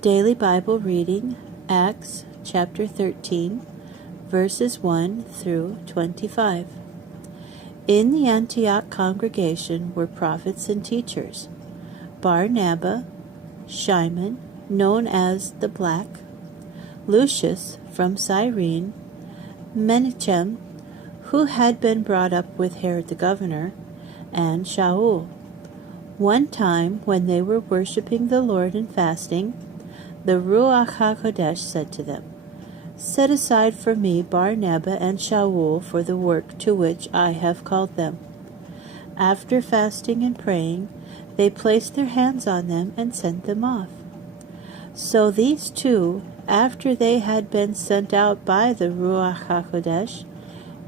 Daily Bible reading, Acts chapter 13, verses 1 through 25. In the Antioch congregation were prophets and teachers: Barnabas, Shimon, known as the Black, Lucius from Cyrene, Menachem, who had been brought up with Herod the governor, and Shaul. One time, when they were worshiping the Lord and fasting, the Ruach HaKodesh said to them, "Set aside for me Barnabas and Shaul for the work to which I have called them." After fasting and praying, they placed their hands on them and sent them off. So these two, after they had been sent out by the Ruach HaKodesh,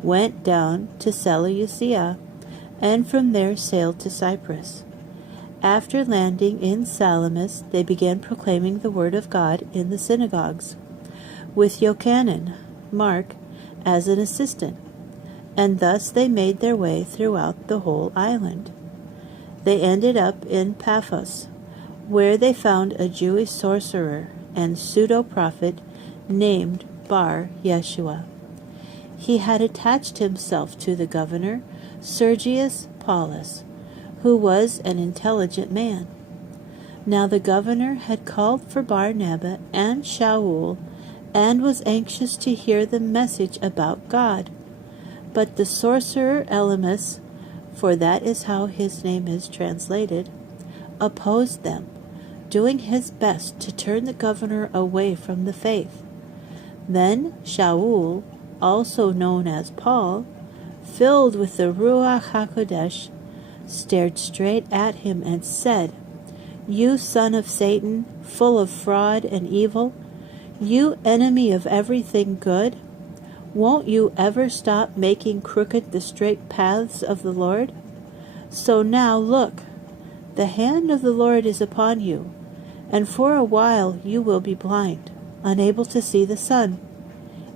went down to Seleucia, and from there sailed to Cyprus. After landing in Salamis, they began proclaiming the word of God in the synagogues, with Yochanan, Mark, as an assistant, and thus they made their way throughout the whole island. They ended up in Paphos, where they found a Jewish sorcerer and pseudo-prophet named Bar Yeshua. He had attached himself to the governor, Sergius Paulus, who was an intelligent man. Now the governor had called for Barnabas and Shaul, and was anxious to hear the message about God. But the sorcerer Elymas, for that is how his name is translated, opposed them, doing his best to turn the governor away from the faith. Then Shaul, also known as Paul, filled with the Ruach HaKodesh, stared straight at him and said, "You son of Satan, full of fraud and evil, you enemy of everything good, won't you ever stop making crooked the straight paths of the Lord? So now look, the hand of the Lord is upon you, and for a while you will be blind, unable to see the sun."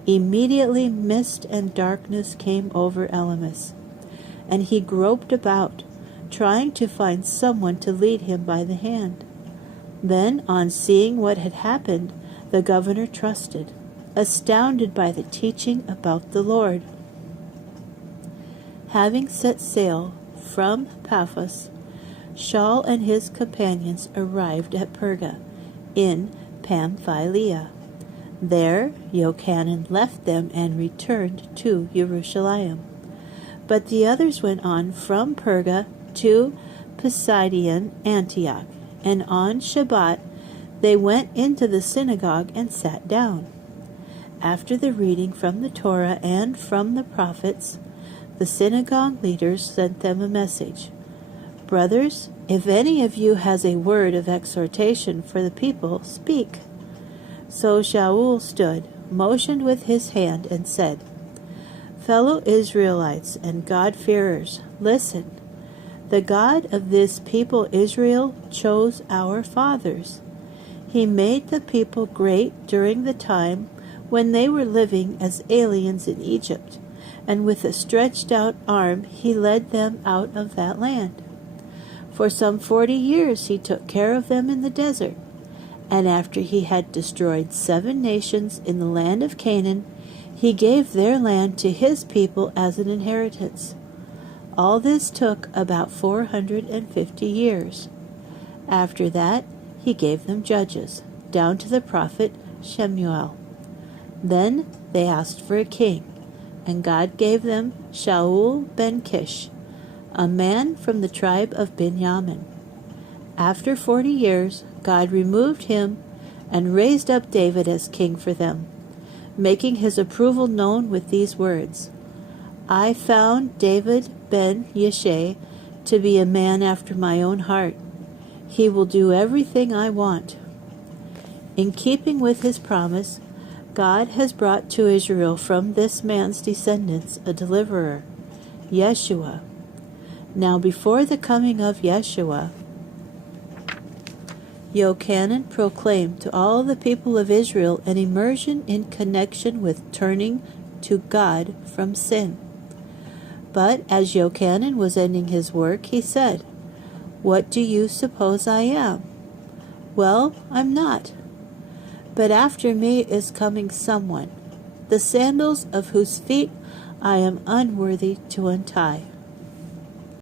Immediately mist and darkness came over Elymas, and he groped about, trying to find someone to lead him by the hand. Then, on seeing what had happened, the governor trusted, astounded by the teaching about the Lord. Having set sail from Paphos, Shaul and his companions arrived at Perga, in Pamphylia. There Yochanan left them and returned to Jerusalem. But the others went on from Perga to Pisidian Antioch, and on Shabbat they went into the synagogue and sat down. After the reading from the Torah and from the prophets, the synagogue leaders sent them a message: "Brothers, if any of you has a word of exhortation for the people, speak." So Shaul stood, motioned with his hand, and said, "Fellow Israelites and God-fearers, listen. The God of this people Israel chose our fathers. He made the people great during the time when they were living as aliens in Egypt, and with a stretched out arm he led them out of that land. For some 40 years he took care of them in the desert, and after he had destroyed 7 nations in the land of Canaan, he gave their land to his people as an inheritance. All this took about 450 years. After that, he gave them judges, down to the prophet Shemuel. Then they asked for a king, and God gave them Shaul ben Kish, a man from the tribe of Benjamin. After 40 years, God removed him and raised up David as king for them, making his approval known with these words: "I found David ben Yeshai to be a man after my own heart. He will do everything I want." In keeping with his promise, God has brought to Israel from this man's descendants a deliverer, Yeshua. Now before the coming of Yeshua, Yochanan proclaimed to all the people of Israel an immersion in connection with turning to God from sin. But as Yochanan was ending his work, he said, "What do you suppose I am? Well, I'm not. But after me is coming someone, the sandals of whose feet I am unworthy to untie.